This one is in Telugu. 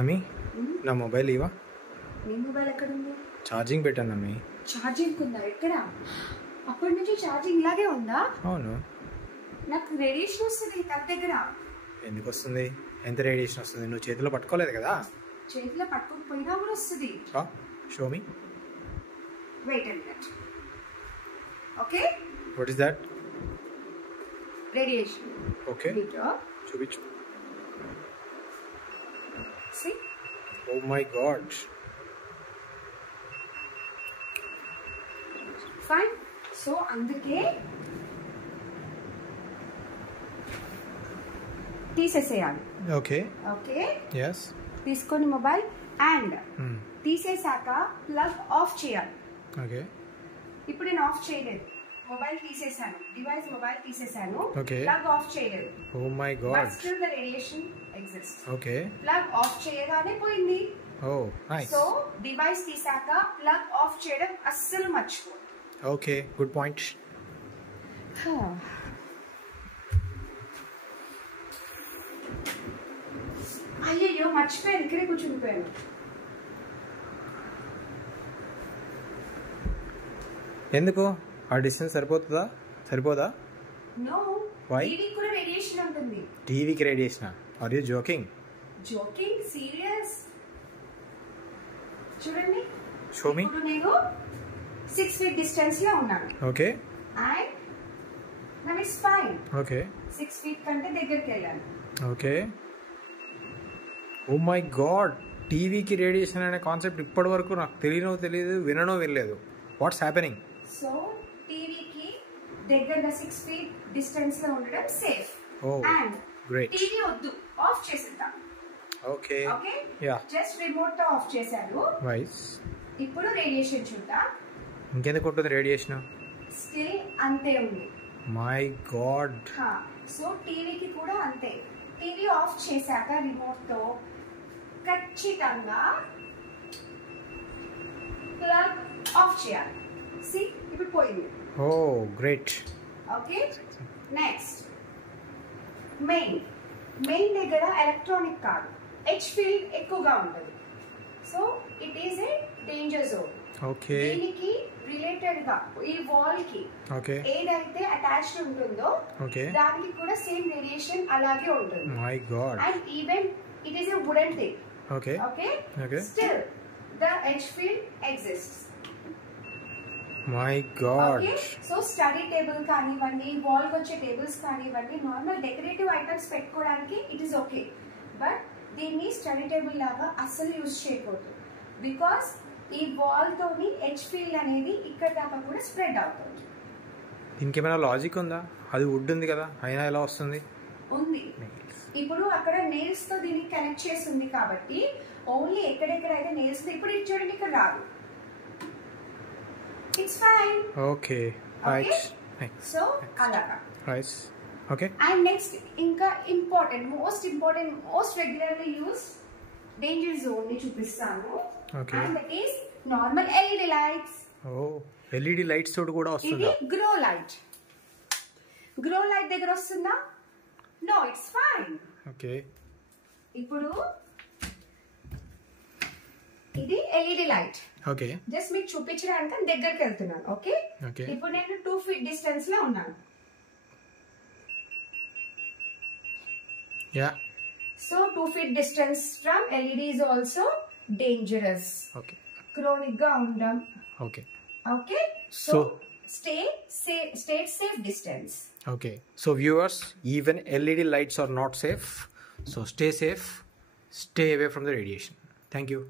అమ్మి నా మొబైల్ ఇవా. నీ మొబైల్ ఎక్కడ ఉంది? ఛార్జింగ్ పెట్టాను అమ్మి. ఛార్జింగ్ ఉందా? ఎక్కడ? అప్పటి నుంచి ఛార్జింగ్ ఇలాగే ఉందా? అవును. నాకు రేడియేషన్ వస్తుంది తన దగ్గర. ఎందుకు వస్తుంది? ఎంత రేడియేషన్ వస్తుంది? నువ్వు చేతిలో పట్టుకోలేదు కదా. చేతిలో పట్టుకోకపోయినా కూడా వస్తుంది. Show me. Wait and minute. Okay, what is that? Radiation. Okay, చూపించు. See? Oh my god. Fine. So అందుకే తీసేసేయాలి. Okay okay, yes. తీసుకొని మొబైల్ అండ్ తీసేసాక ప్లగ్ ఆఫ్ చేయాలి. ఓకే, ఇప్పుడు నేను ఆఫ్ చేయలేదు, మొబైల్ తీసేసాను, డివైస్ మొబైల్ తీసేసాను, Okay. ప్లగ్ ఆఫ్ చేయలేదు. Oh my god. But still the radiation exists. Okay. Plug off చేయగానే పోయింది. Oh, nice. సో డివైస్ తీసాక ప్లగ్ ఆఫ్ చేయడం అస్సలు మర్చిపో. Okay, good point. అయ్యయ్యో మర్చిపోయాను, ఇక్కడే కూర్చుండిపోయాను. ఎందుకు? ఆ డిస్టెన్స్ సరిపోతుందా? సరిపోదా? No, Why? టీవీ కూడా రేడియేషన్ ఉంటుంది. టీవీకి radiation? Are you joking? Joking, serious. చూడండి, షో మీ. ఇప్పుడు నేను 6 feet డిస్టెన్స్ లో ఉన్నాను. Okay, and now it's fine. Okay, 6 feet కంటే దగ్గరికి వెళ్ళాను. ఓకే. ఓ మై గాడ్, టీవీకి రేడియేషన్ అనే కాన్సెప్ట్ ఇప్పటి వరకు నాకు తెలియదు, వినలేదు. What's happening? సో టీవీకి దగ్గరగా 6 feet డిస్టెన్స్ లో ఉండడం safe. Oh, and great. TV వద్దు, ఆఫ్ చేసేద్దాం. Okay, okay, yeah, just remote తో ఆఫ్ చేశారు. వైస్. ఇప్పుడు రేడియేషన్ చూద్దాం. ఇంకెందుకు ఉంటుంది రేడియేషన్? స్టిల్ అంతే ఉంది. My God. సో టీవీకి కూడా అంతే. టీవీ ఆఫ్ చేశాక రిమోట్ తో ఖచ్చితంగా ప్లగ్ ఆఫ్ చేయాలి. సి, ఇప్పుడు పోయింది. ఓ గ్రేట్. ఓకే, నెక్స్ట్ మెయిన్ దగ్గర ఎలక్ట్రానిక్ కాదు, హెచ్ ఫీల్డ్ ఎక్కువగా ఉంటుంది. So it is a danger zone. Okay, దీనికి రిలేటెడ్ గా ఈ వాల్ కి ఓకే, ఏదైతే అటాచ్డ్ ఉంటుందో ఓకే, దానికి కూడా సేమ్ రేడియేషన్ అలాగే ఉంటుంది. My God. And even it is a wooden thing. Okay, okay, okay, still the H field exists. My God. Okay, so study table కానివ్వండి, వాల్ వచ్చే టేబుల్స్ కానివ్వండి, నార్మల్ డెకరేటివ్ ఐటమ్స్ పెట్టుకోవడానికి ఇట్ ఈస్ ఓకే. బట్ దీన్ని స్టడీ టేబుల్ లాగా అస్సలు యూజ్ చేయకూడదు. బికాస్ ఈ వాల్ తోని హెచ్ ఫీల్డ్ అనేది ఇక్కడ దాకా కూడా స్ప్రెడ్ అవుతుంది. దీనికి ఏమైనా లాజిక్ ఉందా? అది వుడ్ ఉంది కదా, అయినా ఎలా వస్తుంది? ఉంది. ఇప్పుడు అక్కడ నెయిల్స్ తో దీన్ని కనెక్ట్ చేసి ఉంది కాబట్టి ఓన్లీ ఎక్కడెక్కడైతే నెయిల్స్ ఇప్పుడు ఇది చూడండి, ఇక్కడ రాదు. It's fine. Okay, right. So అలాగా. రైట్. ఓకే. అండ్ నెక్స్ట్ ఇంకా most important most regularly use danger zone ని చూపిస్తాను. Okay. And that is normal LED lights. ఓ, ఎల్ఈడి లైట్స్ తోటి కూడా వస్తుందా? ఇది గ్రో లైట్ దగ్గర వస్తుందా? No, it's fine. ఓకే. ఇప్పుడు ఇది ఎల్ఈడి లైట్. ఓకే. జస్ట్ మీకు చూపించడానికి దగ్గరికి వెళ్తున్నాను. Okay, okay. ఇప్పుడు నేను 2 feet డిస్టెన్స్ లో ఉన్నాను. Yeah. So 2 feet distance from LED is also dangerous. Okay. Chronic గా ఉండడం. Okay. Okay, so stay safe distance. Okay, so viewers, even LED lights are not safe, so stay safe, stay away from the radiation. Thank you.